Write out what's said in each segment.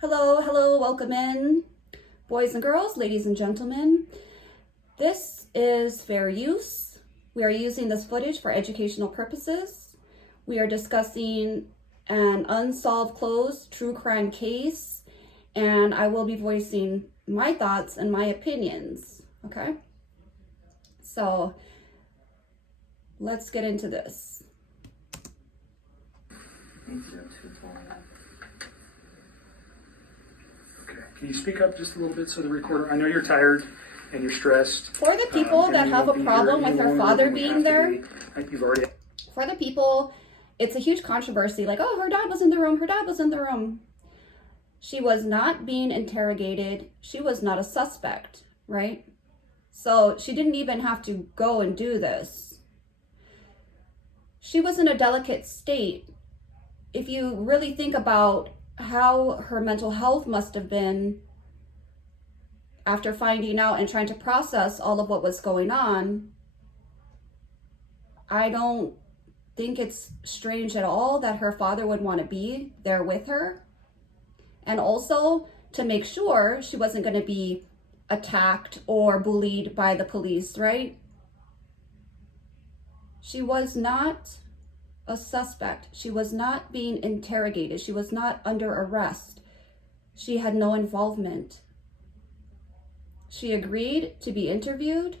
Hello, hello, welcome in, boys and girls, ladies and gentlemen. This is fair use. We are using this footage for educational purposes. We are discussing an unsolved closed true crime case, and I will be voicing my thoughts and my opinions, okay? So let's get into this. Can you speak up just a little bit so the recorder, I know you're tired and you're stressed. For the people that have a problem with her father being there, for the people, it's a huge controversy, like, oh, her dad was in the room, her dad was in the room. She was not being interrogated. She was not a suspect, right? So she didn't even have to go and do this. She was in a delicate state. If you really think about how her mental health must have been after finding out and trying to process all of what was going on, I don't think it's strange at all that her father would want to be there with her. And also to make sure she wasn't going to be attacked or bullied by the police, right? She was not a suspect. She was not being interrogated. She was not under arrest. She had no involvement. She agreed to be interviewed.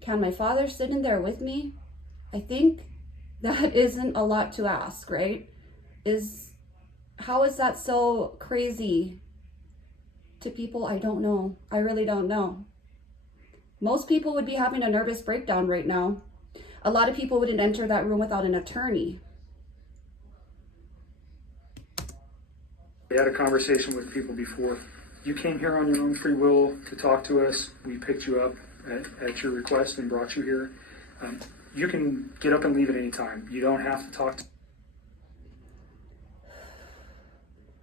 Can my father sit in there with me? I think that isn't a lot to ask, right? How is that so crazy to people? I don't know. I really don't know. Most people would be having a nervous breakdown right now. A lot of people wouldn't enter that room without an attorney. We had a conversation with people before. You came here on your own free will to talk to us. We picked you up at your request and brought you here. You can get up and leave at any time. You don't have to talk to.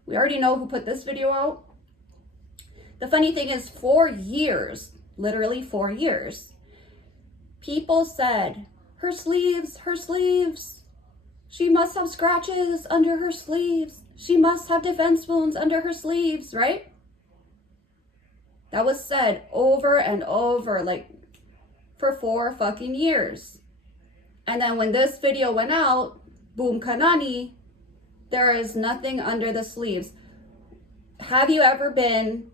We already know who put this video out. The funny thing is, for years, literally 4 years, people said, her sleeves. She must have scratches under her sleeves. She must have defense wounds under her sleeves, right? That was said over and over, like for 4 fucking years. And then when this video went out, boom kanani, there is nothing under the sleeves. Have you ever been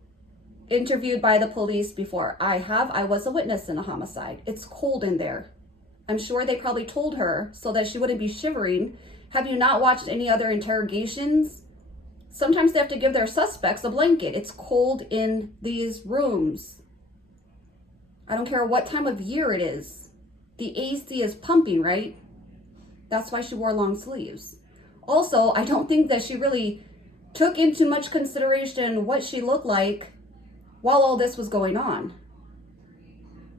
interviewed by the police before? I have. I was a witness in a homicide. It's cold in there. I'm sure they probably told her so that she wouldn't be shivering. Have you not watched any other interrogations? Sometimes they have to give their suspects a blanket. It's cold in these rooms. I don't care what time of year it is. The AC is pumping, right? That's why she wore long sleeves. Also, I don't think that she really took into much consideration what she looked like while all this was going on.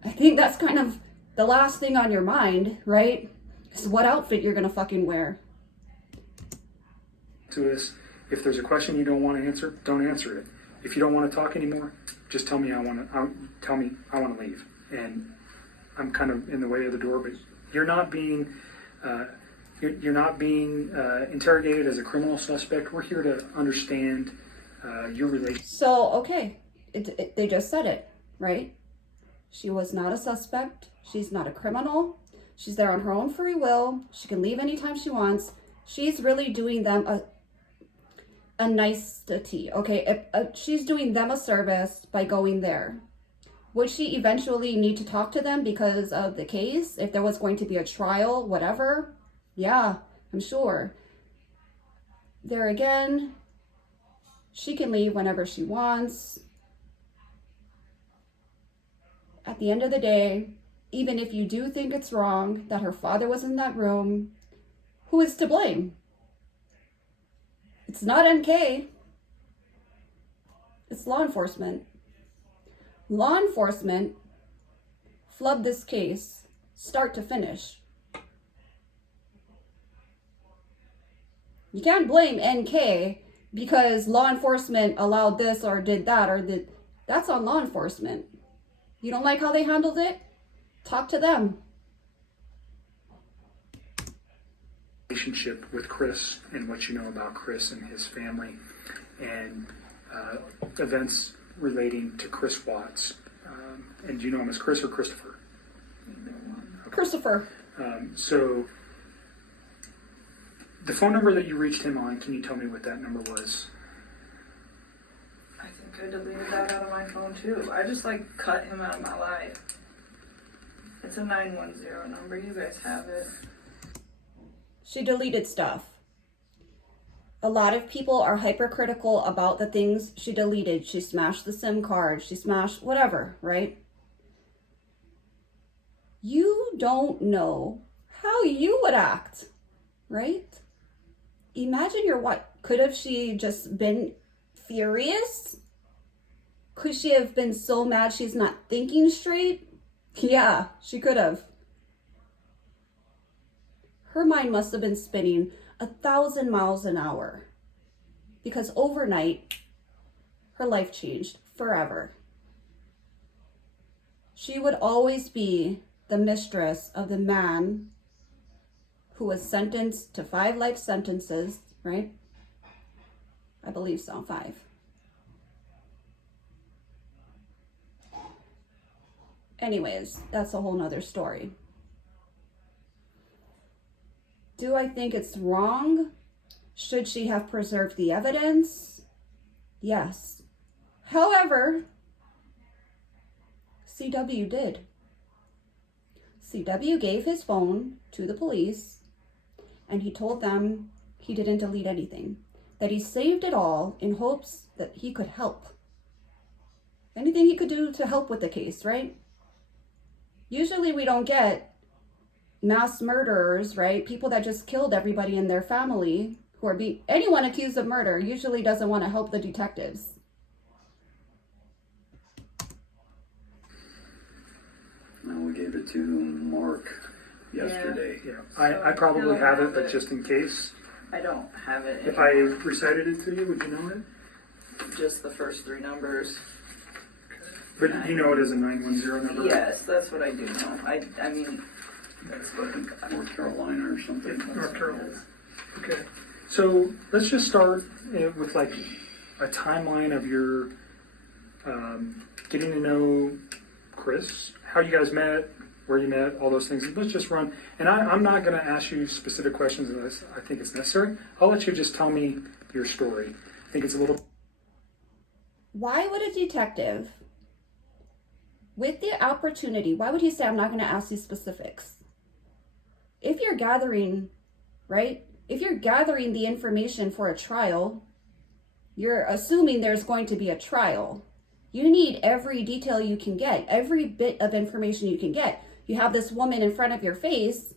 I think that's kind of the last thing on your mind, right? Is what outfit you're gonna fucking wear. To us, if there's a question you don't want to answer, don't answer it. If you don't want to talk anymore, just tell me I want to leave. And I'm kind of in the way of the door, but you're not being interrogated as a criminal suspect. We're here to understand your relationship. So, okay, they just said it, right? She was not a suspect. She's not a criminal. She's there on her own free will. She can leave anytime she wants. She's really doing them a nicety, okay? She's doing them a service by going there. Would she eventually need to talk to them because of the case? If there was going to be a trial, whatever? Yeah, I'm sure. There again, she can leave whenever she wants. At the end of the day, even if you do think it's wrong that her father was in that room, who is to blame? It's not N.K. It's law enforcement. Law enforcement flubbed this case start to finish. You can't blame N.K. because law enforcement allowed this or did that or did. That's on law enforcement. You don't like how they handled it? Talk to them. Relationship with Chris and what you know about Chris and his family. and events relating to Chris Watts. And do you know him as Chris or Christopher? Christopher. So the phone number that you reached him on, can you tell me what that number was? I think I deleted that out of my phone too. I just cut him out of my life. It's a 910 number. You guys have it. She deleted stuff. A lot of people are hypercritical about the things she deleted. She smashed the SIM card. She smashed whatever, right? You don't know how you would act, right? Imagine your wife. Could have she just been furious? Could she have been so mad she's not thinking straight? Yeah, she could have. Her mind must have been spinning 1,000 miles an hour because overnight her life changed forever. She would always be the mistress of the man who was sentenced to 5 life sentences, right? I believe so, 5. Anyways, that's a whole nother story. Do I think it's wrong? Should she have preserved the evidence? Yes. However, CW did. CW gave his phone to the police and he told them he didn't delete anything, that he saved it all in hopes that he could help. Anything he could do to help with the case, right? Usually we don't get mass murderers, right? People that just killed everybody in their family who are anyone accused of murder usually doesn't want to help the detectives. Well, we gave it to Mark yesterday. Yeah, I probably have it, but just in case. I don't have it. If I recited it to you, would you know it? Just the first 3 numbers. But you know it as a 910 number? Yes, that's what I do know. I mean, That's like North Carolina or something. North Carolina. Okay. So let's just start with a timeline of your getting to know Chris, how you guys met, where you met, all those things. Let's just run. And I'm not going to ask you specific questions unless I think it's necessary. I'll let you just tell me your story. I think it's a little... Why would a detective, with the opportunity, why would he say, I'm not going to ask you specifics? If you're gathering, right? If you're gathering the information for a trial, you're assuming there's going to be a trial. You need every detail you can get, every bit of information you can get. You have this woman in front of your face.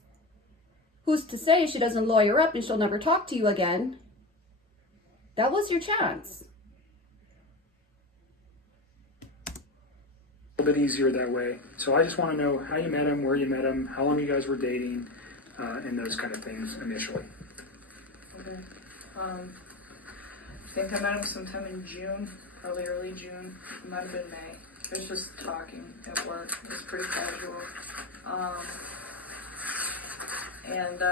Who's to say she doesn't lawyer up and she'll never talk to you again? That was your chance. A little bit easier that way. So I just want to know how you met him, where you met him, how long you guys were dating, and those kind of things initially. okay. I think I met him sometime in June, probably early June. It might have been May. It was just talking at work. It was pretty casual. And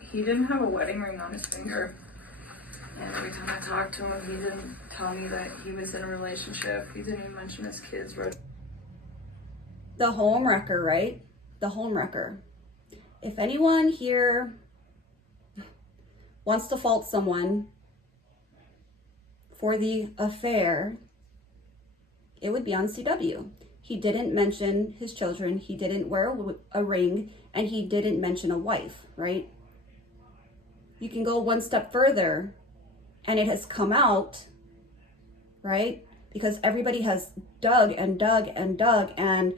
he didn't have a wedding ring on his finger. And every time I talked to him, he didn't tell me that he was in a relationship. He didn't even mention his kids. The home wrecker, right? The home wrecker. If anyone here wants to fault someone for the affair, it would be on CW. He didn't mention his children, he didn't wear a ring, and he didn't mention a wife, right? You can go one step further, and it has come out, right? Because everybody has dug and dug and dug, and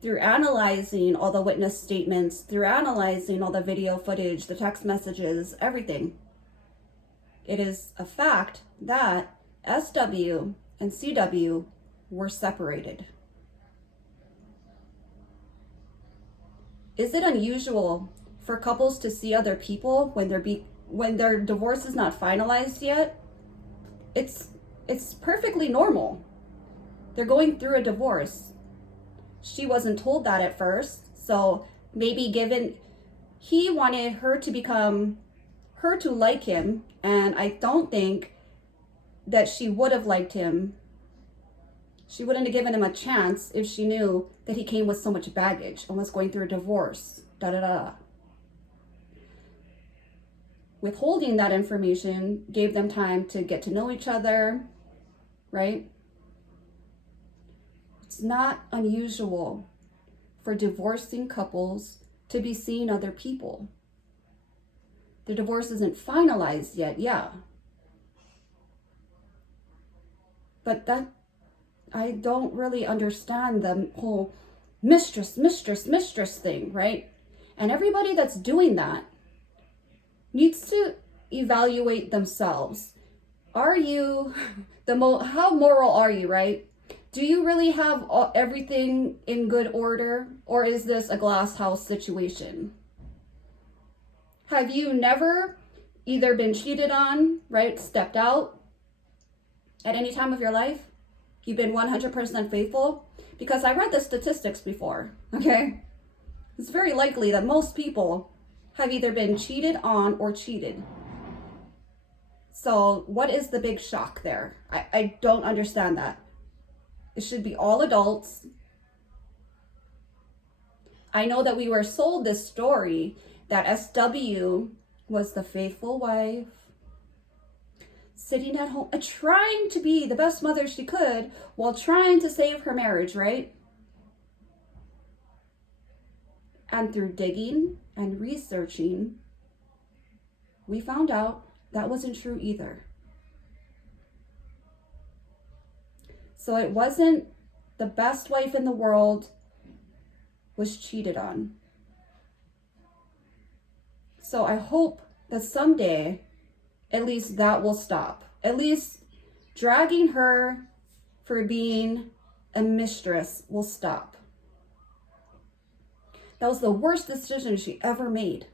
through analyzing all the witness statements, through analyzing all the video footage, the text messages, everything, it is a fact that SW and CW were separated. Is it unusual for couples to see other people when their divorce is not finalized yet? It's perfectly normal. They're going through a divorce. She wasn't told that at first, so maybe he wanted her to like him, and I don't think that she would have liked him. She wouldn't have given him a chance if she knew that he came with so much baggage and was going through a divorce. Da da da. Withholding that information gave them time to get to know each other, right? It's not unusual for divorcing couples to be seeing other people. The divorce isn't finalized yet, yeah. But that, I don't really understand the whole mistress thing, right? And everybody that's doing that needs to evaluate themselves. Are you how moral are you, right? Do you really have everything in good order, or is this a glass house situation? Have you never either been cheated on, right, stepped out at any time of your life? You've been 100% faithful? Because I read the statistics before, okay? It's very likely that most people have either been cheated on or cheated. So what is the big shock there? I don't understand that. It should be all adults. I know that we were sold this story that SW was the faithful wife, sitting at home, trying to be the best mother she could while trying to save her marriage, right? And through digging and researching, we found out that wasn't true either. So it wasn't the best wife in the world was cheated on. So I hope that someday, at least that will stop. At least dragging her for being a mistress will stop. That was the worst decision she ever made.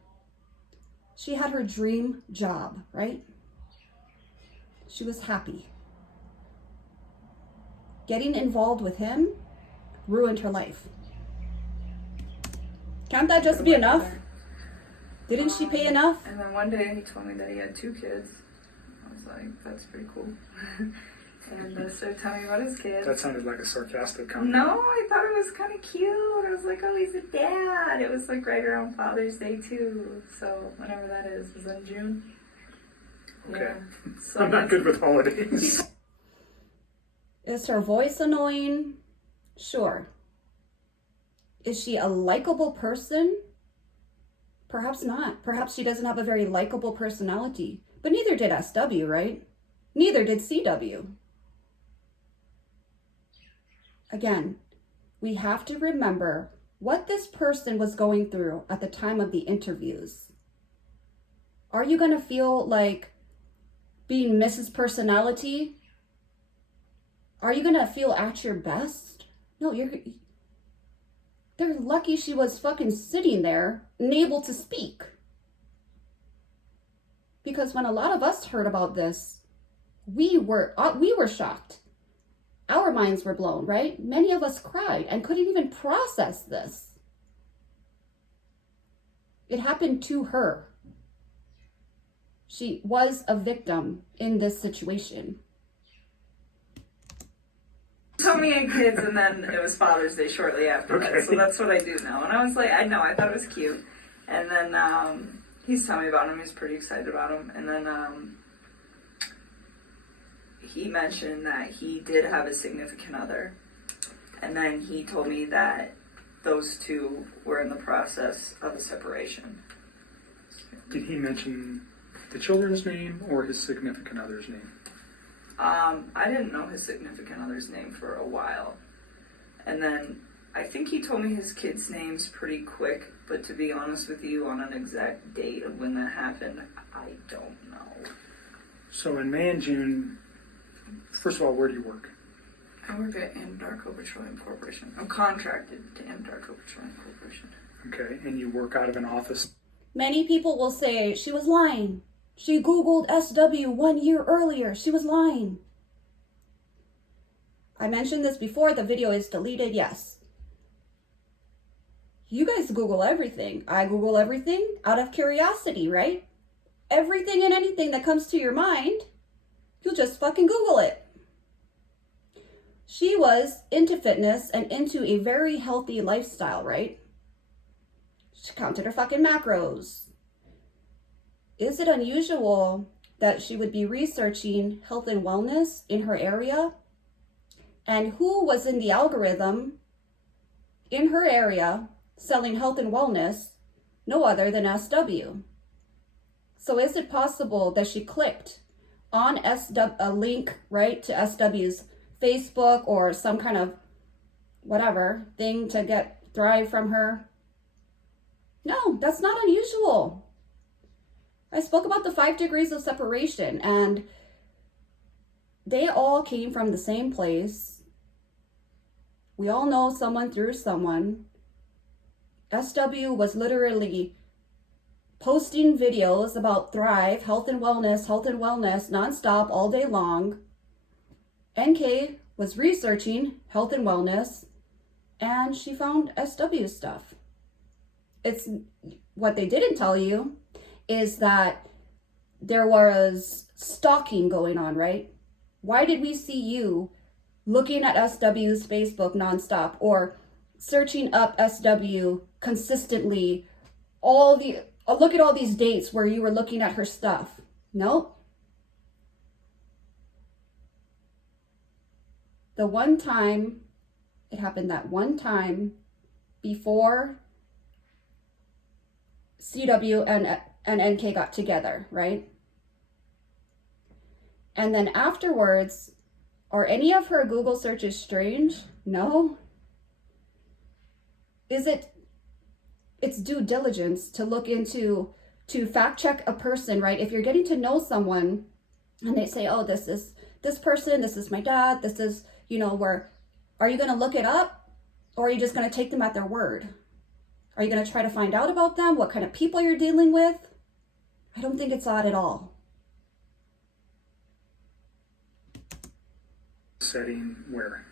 She had her dream job, right? She was happy. Getting involved with him ruined her life. Can't that just be enough? Didn't she pay enough? And then one day he told me that he had 2 kids. I was like, that's pretty cool. And started telling me about his kids. That sounded like a sarcastic comment. No, I thought it was kind of cute. I was like, oh, he's a dad. It was like right around Father's Day too. So whenever that is in June. Okay. Yeah. So I'm not good with holidays. Is her voice annoying? Sure. Is she a likable person? Perhaps not. Perhaps she doesn't have a very likable personality. But neither did SW, right? Neither did CW. Again, we have to remember what this person was going through at the time of the interviews. Are you going to feel like being Mrs. Personality? Are you going to feel at your best? No, they're lucky she was fucking sitting there and able to speak. Because when a lot of us heard about this, we were shocked. Our minds were blown, right? Many of us cried and couldn't even process this. It happened to her. She was a victim in this situation. told me he had kids, and then it was Father's Day shortly after that. So that's what I do now. And I was like, I thought it was cute. And then he's telling me about him. He's pretty excited about him. And then he mentioned that he did have a significant other. And then he told me that those two were in the process of a separation. Did he mention the children's name or his significant other's name? I didn't know his significant other's name for a while. And then I think he told me his kids' names pretty quick, but to be honest with you, on an exact date of when that happened, I don't know. So in May and June, first of all, where do you work? I work at Anadarko Petroleum Corporation. I'm contracted to Anadarko Petroleum Corporation. Okay, and you work out of an office? Many people will say she was lying. She Googled SW 1 year earlier. She was lying. I mentioned this before. The video is deleted. Yes. You guys Google everything. I Google everything out of curiosity, right? Everything and anything that comes to your mind. You'll just fucking Google it. She was into fitness and into a very healthy lifestyle, right? She counted her fucking macros. Is it unusual that she would be researching health and wellness in her area? And who was in the algorithm in her area selling health and wellness? No other than SW. So is it possible that she clicked on a link, right, to SW's Facebook or some kind of whatever thing to get Thrive from her? No, that's not unusual. I spoke about the 5 degrees of separation, and they all came from the same place. We all know someone through someone. SW was literally posting videos about Thrive, health and wellness, nonstop all day long. NK was researching health and wellness, and she found SW stuff. It's what they didn't tell you is that there was stalking going on, right? Why did we see you looking at SW's Facebook nonstop or searching up SW consistently? Look at all these dates where you were looking at her stuff. Nope. The one time, it happened that one time before CW and NK got together, right? And then afterwards, are any of her Google searches strange? No. It's due diligence to look into, to fact check a person, right? If you're getting to know someone and they say, oh, this is this person, this is my dad, this is, where, are you going to look it up or are you just going to take them at their word? Are you going to try to find out about them, what kind of people you're dealing with? I don't think it's odd at all. Setting where?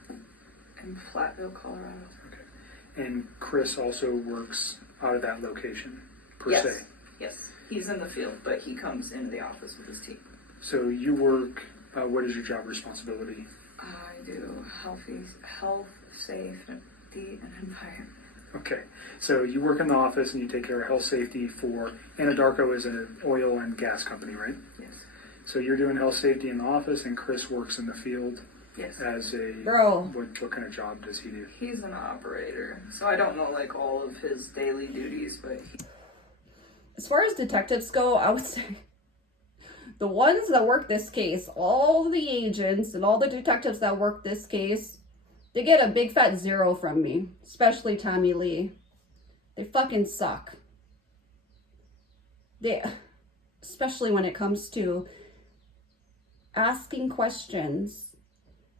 In Platteville, Colorado. Okay. And Chris also works out of that location, per Yes. se. Yes. He's in the field, but he comes into the office with his team. So you work, what is your job responsibility? I do health, safety, and environment. Okay, so you work in the office and you take care of health safety for Anadarko is an oil and gas company, right? Yes. So you're doing health safety in the office and Chris works in the field Yes. as a... Bro. What kind of job does he do? He's an operator, so I don't know all of his daily duties, but As far as detectives go, I would say the ones that work this case, all the agents and all the detectives that work this case, they get a big fat 0 from me, especially Tommy Lee. They fucking suck. Especially when it comes to asking questions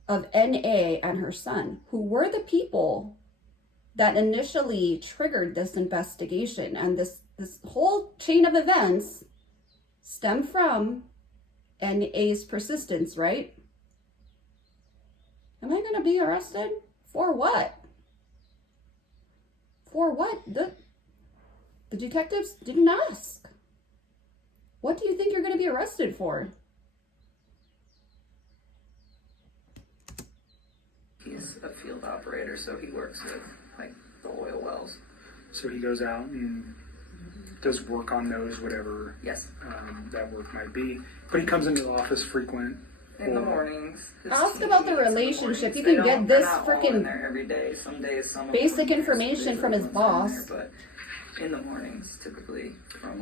of N.A. and her son, who were the people that initially triggered this investigation. And this whole chain of events stemmed from N.A.'s persistence, right? Am I going to be arrested? For what? For what? The detectives didn't ask. What do you think you're going to be arrested for? he's a field operator, so he works with the oil wells. So he goes out and does work on those, whatever Yes. that work might be. But he comes into the office frequent. In the mornings. His Ask team about the meets in the relationship. mornings. You They can get don't- this they're not all freaking in there every day. Some days, some of basic them are there, some information days from his everyone's not boss. there, but in the mornings, typically from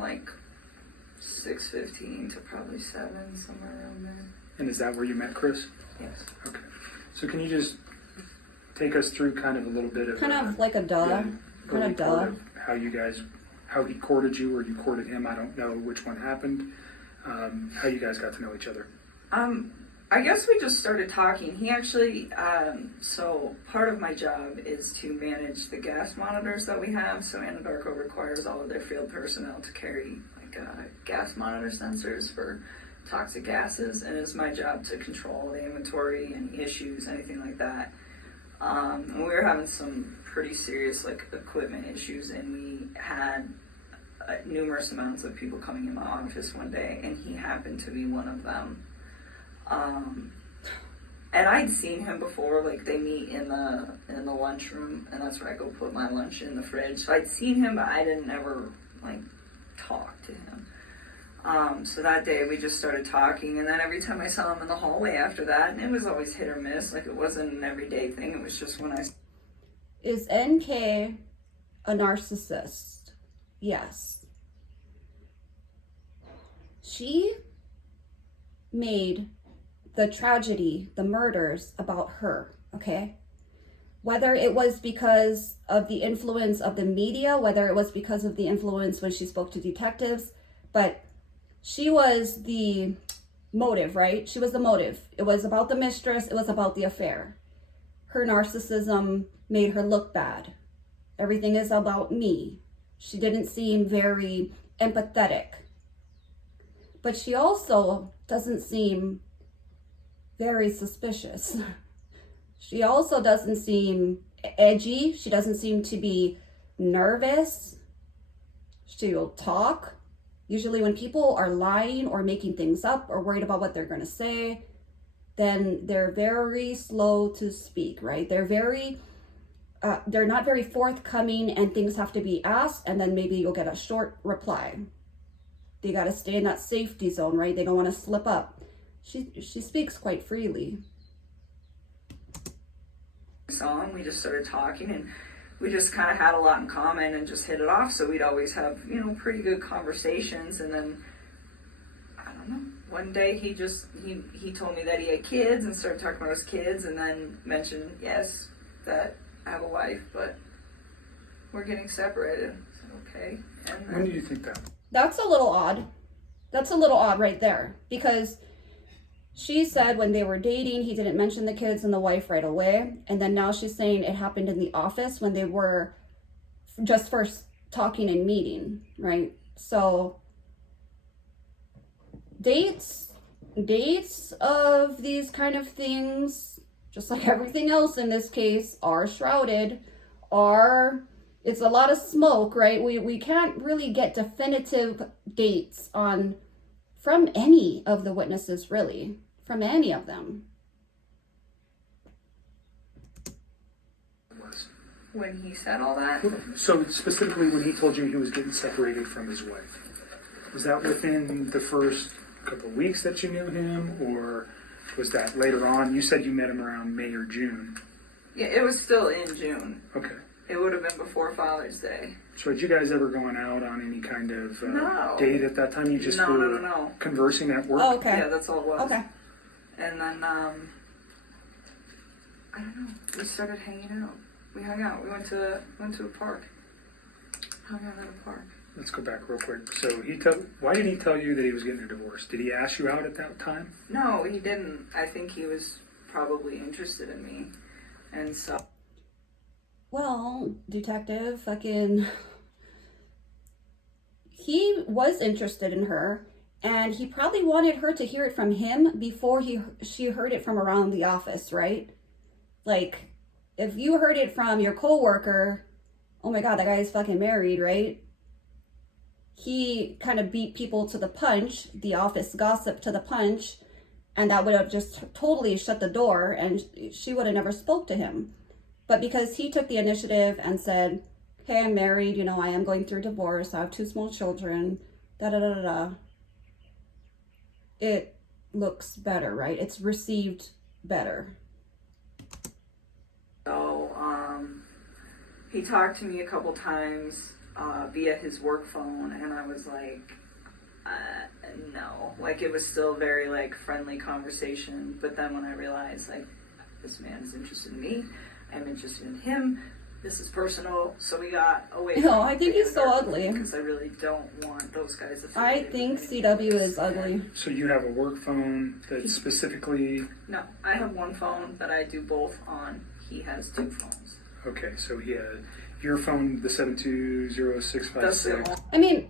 6:15 to probably 7, somewhere around there. And is that where you met Chris? Yes. Okay. So can you just take us through kind of a little bit of kind of like a duh. Kind early of duh. part of how he courted you or you courted him? I don't know which one happened. How you guys got to know each other? I guess we just started talking. He actually, so part of my job is to manage the gas monitors that we have. So Anadarko requires all of their field personnel to carry gas monitor sensors for toxic gases, and it's my job to control the inventory, any issues, anything like that. And we were having some pretty serious equipment issues, and we had numerous amounts of people coming in my office one day, and he happened to be one of them. And I'd seen him before, like they meet in the lunchroom, and that's where I go put my lunch in the fridge. So I'd seen him, but I didn't ever like talk to him. So that day we just started talking, and then every time I saw him in the hallway after that, and it was always hit or miss. Like it wasn't an everyday thing. It was just when I. Is NK a narcissist? Yes. She made the tragedy, the murders about her, okay? Whether it was because of the influence of the media, whether it was because of the influence when she spoke to detectives, but she was the motive, right? She was the motive. It was about the mistress, it was about the affair. Her narcissism made her look bad. Everything is about me. She didn't seem very empathetic. But she also doesn't seem very suspicious. She also doesn't seem edgy. She doesn't seem to be nervous. She'll talk. Usually when people are lying or making things up or worried about what they're going to say, then they're very slow to speak, right? They're not very forthcoming, and things have to be asked, and then maybe you'll get a short reply. They got to stay in that safety zone, right? They don't want to slip up. She speaks quite freely. Saw him, we just started talking, and we just kind of had a lot in common and just hit it off. So we'd always have, pretty good conversations. And then, I don't know, one day he told me that he had kids and started talking about his kids, and then mentioned, yes, that I have a wife, but we're getting separated. I said, okay. And When do you think that? That's a little odd. That's a little odd right there, because she said when they were dating, he didn't mention the kids and the wife right away. And then now she's saying it happened in the office when they were just first talking and meeting, right? So dates of these kind of things, just like everything else in this case, are shrouded, it's a lot of smoke, right? We can't really get definitive dates from any of the witnesses, really. From any of them. when he said all that. So specifically when he told you he was getting separated from his wife, was that within the first couple of weeks that you knew him, or was that later on? You said you met him around May or June. Yeah, it was still in June. Okay. It would have been before Father's Day. So had you guys ever gone out on any kind of No. date at that time? You just No, were no, no, no. conversing at work? Oh, okay. Yeah, that's all it was. Okay. And then, I don't know. We started hanging out. We hung out. We went to a park. Hung out at a park. Let's go back real quick. So why did he tell you that he was getting a divorce? Did he ask you out at that time? No, he didn't. I think he was probably interested in me. And so... Well, detective, he was interested in her, and he probably wanted her to hear it from him before she heard it from around the office, right? Like, if you heard it from your coworker, oh my God, that guy is fucking married, right? He kind of beat people to the punch, the office gossip to the punch, and that would have just totally shut the door, and she would have never spoke to him. But because he took the initiative and said, hey, I'm married, I am going through divorce, I have 2 small children, it looks better, right? It's received better. So, he talked to me a couple times via his work phone, and I was like, no. Like, it was still very, friendly conversation. But then when I realized, this man is interested in me, I'm interested in him, this is personal, so we got away from No, I think he's so ugly. Because I really don't want those guys to I think CW is ugly. So you have a work phone that's specifically... No, I have one phone that I do both on. He has 2 phones. Okay, so he had your phone, the 720-656. That's the only... I mean,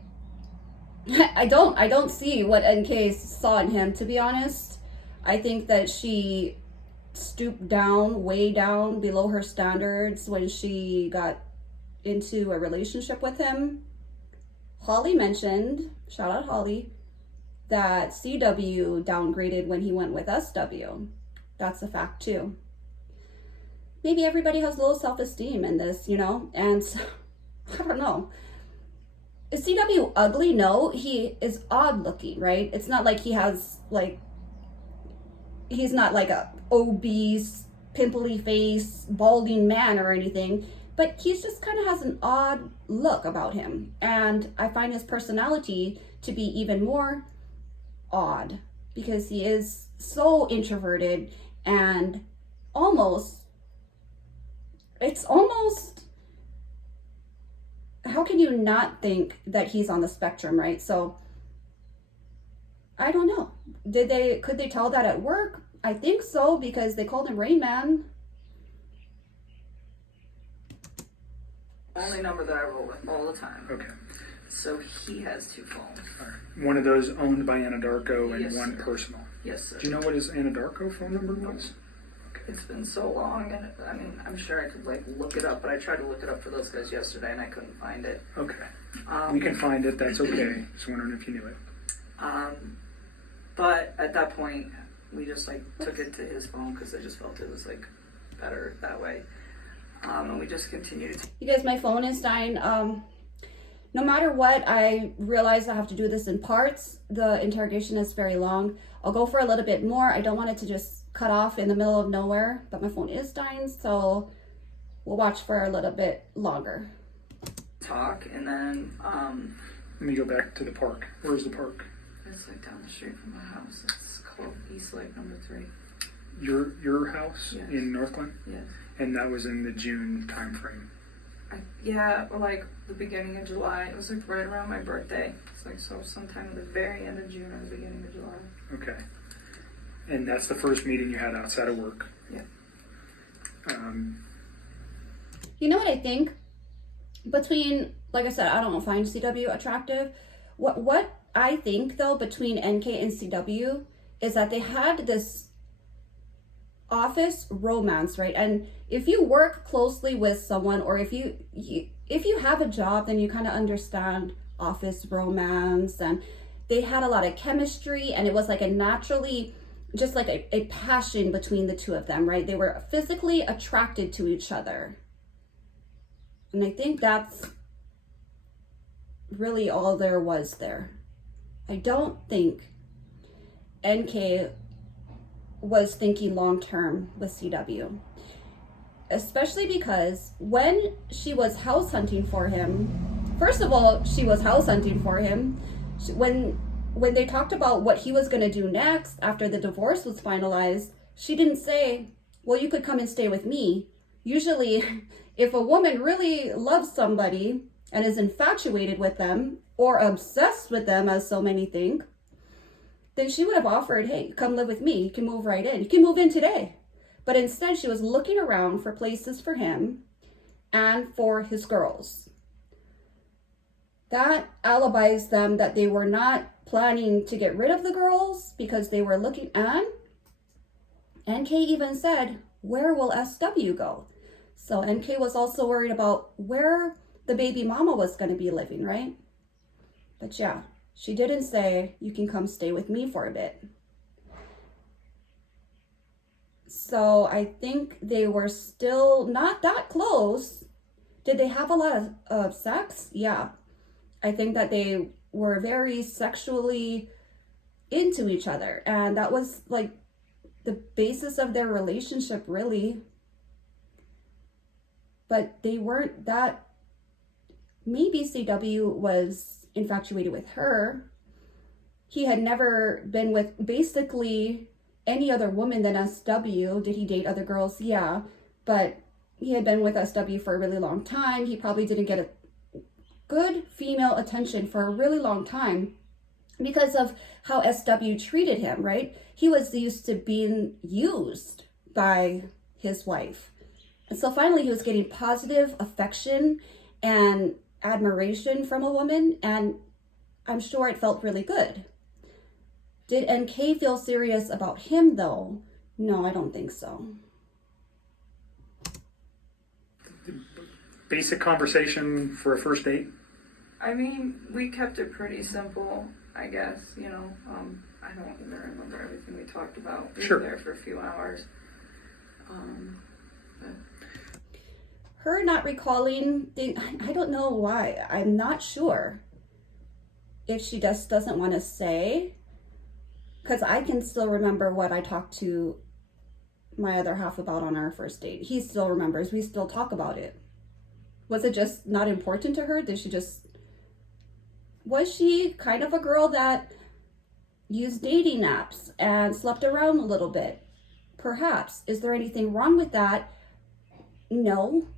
I don't see what NK saw in him, to be honest. I think that she stooped down, way down below her standards when she got into a relationship with him. Holly mentioned, shout out Holly, that CW downgraded when he went with SW. That's a fact too. Maybe everybody has low self-esteem in this, you know, and I don't know. Is CW ugly? No, he is odd looking, right? It's not like he has like, he's not like a obese, pimply face, balding man or anything, but he's just kind of has an odd look about him. And I find his personality to be even more odd because he is so introverted and it's almost, how can you not think that he's on the spectrum, right? So I don't know. Could they tell that at work? I think so, because they called him Rain Man. Only number that I roll with all the time. Okay. So he has 2 phones. All right. One of those owned by Anadarko and Yes, one sir. personal. Yes, sir. Do you know what his Anadarko phone number was? It's been so long, and I mean, I'm sure I could like look it up, but I tried to look it up for those guys yesterday, and I couldn't find it. Okay. We can find it. That's okay. Just wondering if you knew it. But at that point, we just like took it to his phone because I just felt it was like better that way. And we just continued to. You guys, my phone is dying. No matter what, I realize I have to do this in parts. The interrogation is very long. I'll go for a little bit more. I don't want it to just cut off in the middle of nowhere, but my phone is dying, so we'll watch for a little bit longer. Talk, and then Let me go back to the park. Where's the park? it's like down the street from my house. It's called East Lake Number 3. Your house Yes. in Northglen? Yes. And that was in the June time frame. Yeah, or like the beginning of July. It was like right around my birthday. It's like so sometime at the very end of June or the beginning of July. Okay. And that's the first meeting you had outside of work. Yeah. You know what I think? Between, like I said, I don't find CW attractive. What I think though between NK and CW is that they had this office romance, right? And if you work closely with someone, or if you have a job, then you kind of understand office romance. And they had a lot of chemistry, and it was like a naturally, just like a passion between the two of them, right? They were physically attracted to each other. And I think that's really all there was there. I don't think NK was thinking long term with CW. Especially because when she was house hunting for him, first of all, she was house hunting for him. When they talked about what he was going to do next after the divorce was finalized, she didn't say, well, you could come and stay with me. Usually, if a woman really loves somebody and is infatuated with them or obsessed with them, as so many think, then she would have offered, hey, come live with me. You can move right in. You can move in today. But instead, she was looking around for places for him and for his girls. That alibis them that they were not planning to get rid of the girls because they were looking. And NK even said, where will SW go? So NK was also worried about where the baby mama was going to be living, right? But yeah, she didn't say, you can come stay with me for a bit. So I think they were still not that close. Did they have a lot of sex? Yeah. I think that they were very sexually into each other. And that was like the basis of their relationship, really. But they weren't that. Maybe CW was infatuated with her. He had never been with basically any other woman than SW. Did he date other girls? Yeah. But he had been with SW for a really long time. He probably didn't get a good female attention for a really long time because of how SW treated him, right? He was used to being used by his wife. And so finally he was getting positive affection and admiration from a woman, and I'm sure it felt really good. Did NK feel serious about him though? No, I don't think so. Basic conversation for a first date? I mean, we kept it pretty simple. I guess, you know. I don't even remember everything we talked about. We Sure. were there for a few hours. Her not recalling, I don't know why. I'm not sure if she just doesn't want to say, because I can still remember what I talked to my other half about on our first date. He still remembers. We still talk about it. Was it just not important to her? Was she kind of a girl that used dating apps and slept around a little bit? Perhaps. Is there anything wrong with that? No.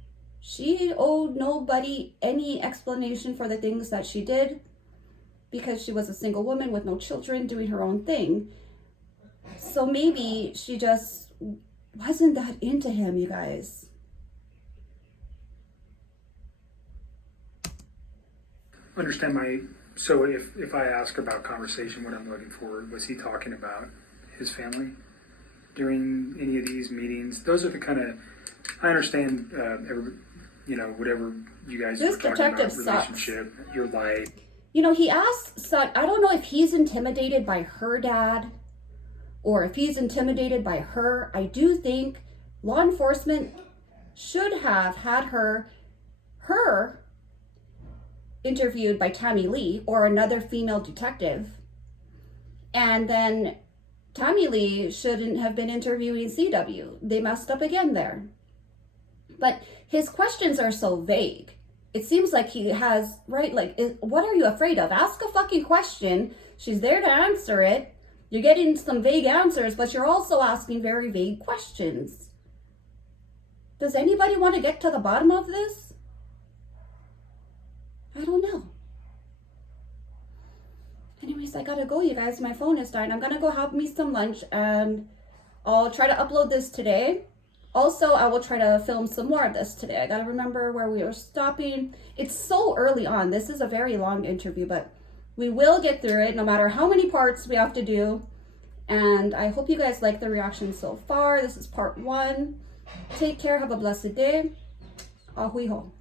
She owed nobody any explanation for the things that she did because she was a single woman with no children doing her own thing. So maybe she just wasn't that into him, you guys. So if I ask about conversation, what I'm looking for, was he talking about his family during any of these meetings? Those are the kind of, I understand, whatever you guys This were talking detective about, sucks. relationship, your life. You know, he asked, I don't know if he's intimidated by her dad or if he's intimidated by her. I do think law enforcement should have had her interviewed by Tammy Lee or another female detective. And then Tammy Lee shouldn't have been interviewing CW. They messed up again there. But his questions are so vague. It seems like he has, right, like, what are you afraid of? Ask a fucking question. She's there to answer it. You're getting some vague answers, but you're also asking very vague questions. Does anybody want to get to the bottom of this? I don't know. Anyways, I gotta go, you guys. My phone is dying. I'm gonna go have me some lunch and I'll try to upload this today. Also, I will try to film some more of this today. I gotta remember where we were stopping. It's so early on. This is a very long interview, but we will get through it no matter how many parts we have to do. And I hope you guys like the reaction so far. This is part 1. Take care. Have a blessed day. Ahui ho.